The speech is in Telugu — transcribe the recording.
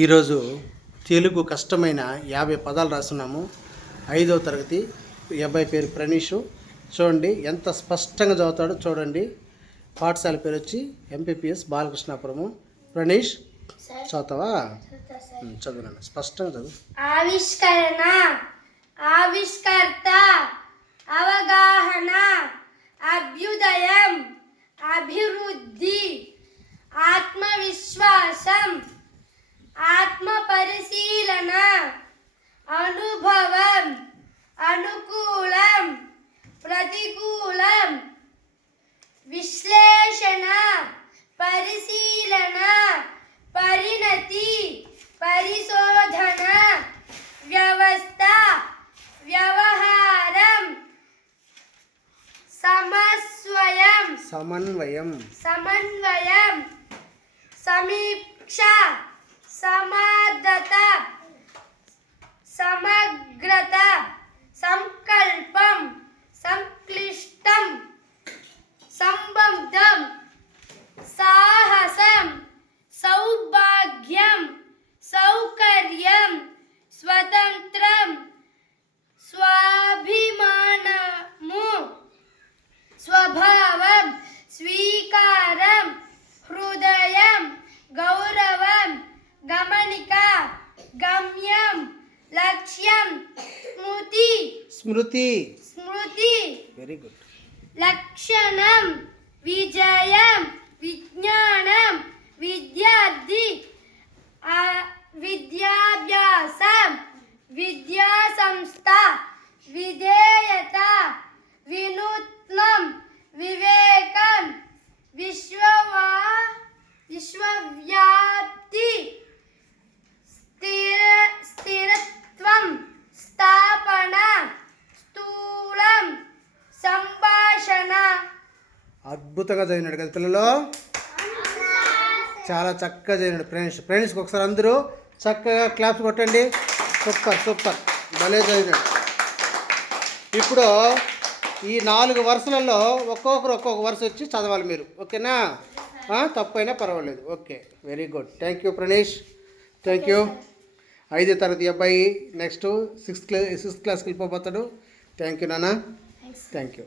ఈరోజు తెలుగు కష్టమైన 50 పదాలు రాస్తున్నాము. 5వ తరగతి. ఈ అబ్బాయి పేరు ప్రణీషు. చూడండి ఎంత స్పష్టంగా చదువుతాడో చూడండి. పాఠశాల పేరు వచ్చి ఎంపీపీఎస్ బాలకృష్ణాపురము. ప్రణీష్ చదువుతావా? చదువు, స్పష్టంగా చదువు. ఆవిష్కరణ, ఆవిష్కర్త, అవగాహన, అభ్యుదయం, అభివృద్ధి, ఆత్మవిశ్వాసం, ఆత్మపరిశీలన, అనుభవం, అనుకూలం, ప్రతికూలం, విశ్లేషణ, పరిశీలన, పరిణతి, పరిశోధన, వ్యవస్థ, వ్యవహారం, సమన్వయం, సమీక్ష, సమాధత, సమగ్రత, సంకల్పం, సంక్లిష్టం, సంబంధం, సాహసం, సౌభాగ్యం, సౌకర్యం, స్వతంత్రం, స్వాభిమానము, స్వభావం, స్వీకారం, హృదయం, గౌరవం, గమనిక, గమ్యం, లక్ష్యం, స్మృతి, వెరీ గుడ్, లక్షణం, విజయం, విజ్ఞానం, విద్యార్థి, విద్యాభ్యాసం, విద్యా సంస్థ, విధేయత, వినూత్నం, వివేకం, విశ్వవ్యాప్తి, స్థిరత్వం, స్థాపన, స్థూలం, సంభాషణ. అద్భుతంగా చదివినాడు కదా పిల్లలు, చాలా చక్కగా చదివినాడు ఫ్రెండ్స్కి ఒకసారి అందరూ చక్కగా క్లాప్స్ కొట్టండి. సూపర్ భలే చదివినాడు. ఇప్పుడు ఈ 4 వరుసలలో ఒక్కొక్క వరుస వచ్చి చదవాలి మీరు, ఓకేనా? తప్పైనా పర్వాలేదు. Okay, very good. Thank you Pranish, thank you. 5వ తరగతి అబ్బాయి నెక్స్ట్ 6th క్లాస్కి వెళ్ళిపోతాడు. థ్యాంక్ యూ నాన్న, థ్యాంక్ యూ.